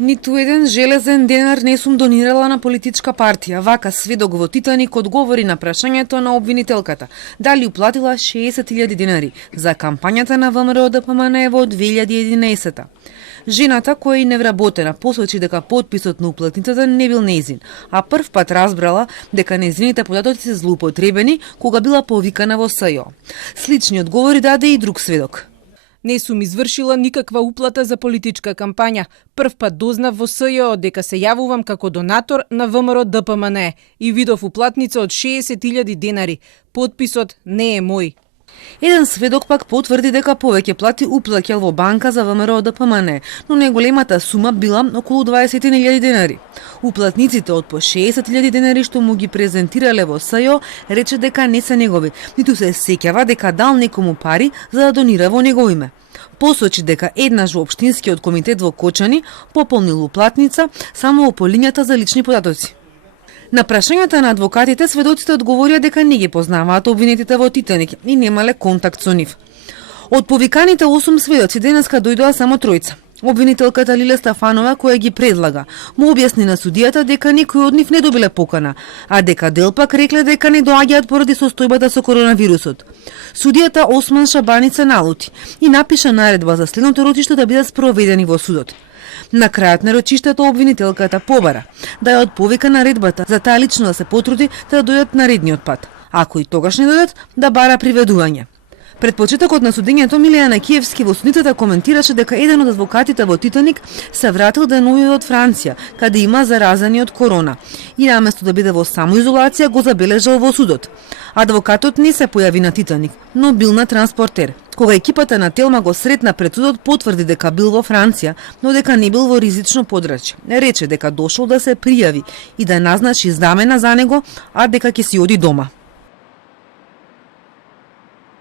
Ниту еден железен денар не сум донирала на политичка партија. Вака сведок во Титаник одговори на прашањето на обвинителката дали уплатила 60.000 денари за кампањата на ВМРО ДПМН во 2011. Жената, која и невработена, посочи дека потписот на уплатницата не бил нејзин, а прв пат разбрала дека нејзините податоци се злоупотребени кога била повикана во СЈО. Слични одговори даде и друг сведок. Не сум извршила никаква уплата за политичка кампања. Прв пат дознав во СЈО дека се јавувам како донатор на ВМРО ДПМН и видов уплатница од 60.000 денари. Потписот не е мој. Еден сведок пак потврди дека повеќе плати уплаќал во банка за ВМРО ДПМН, но најголемата сума била околу 20.000 денари. Уплатниците од по 60.000 денари што му ги презентирале во СЈО рече дека не се негови, ниту се сеќава дека дал некому пари за да донира во негово име. Посочи дека еднаш во општинскиот комитет во Кочани пополнил уплатница само во полињата за лични податоци. На прашањата на адвокатите, сведоците одговорија дека не ги познаваат обвинетите во Титаник и немале контакт со нив. Од повиканите 8 сведоци денеска дојдоа само тројца. Обвинителката Лиле Стафанова, која ги предлага, му објасни на судијата дека некои од нив не добиле покана, а дека дел пак рекле дека не доаѓаат поради состојбата со коронавирусот. Судијата Осман Шабани се налути и напиша наредба за следното рочиште да бидат спроведени во судот. На крајот на рочиштето обвинителката побара да ја отповика наредбата за таа лично да се потруди да дојдат наредниот пат. Ако и тогаш не дојдат, да бара приведување. Пред почетокот на судењето Милијана Киевски во судницата коментираше дека еден од адвокатите во Титаник се вратил денови од Франција, каде има заразени од корона, и наместо да биде во самоизолација го забележал во судот. Адвокатот не се појави на Титаник, но бил на транспортер. Кога екипата на Телма го сретна пред судот, потврди дека бил во Франција, но дека не бил во ризично подрачје. Рече дека дошол да се пријави и да назначи замена за него, а дека ќе си оди дома.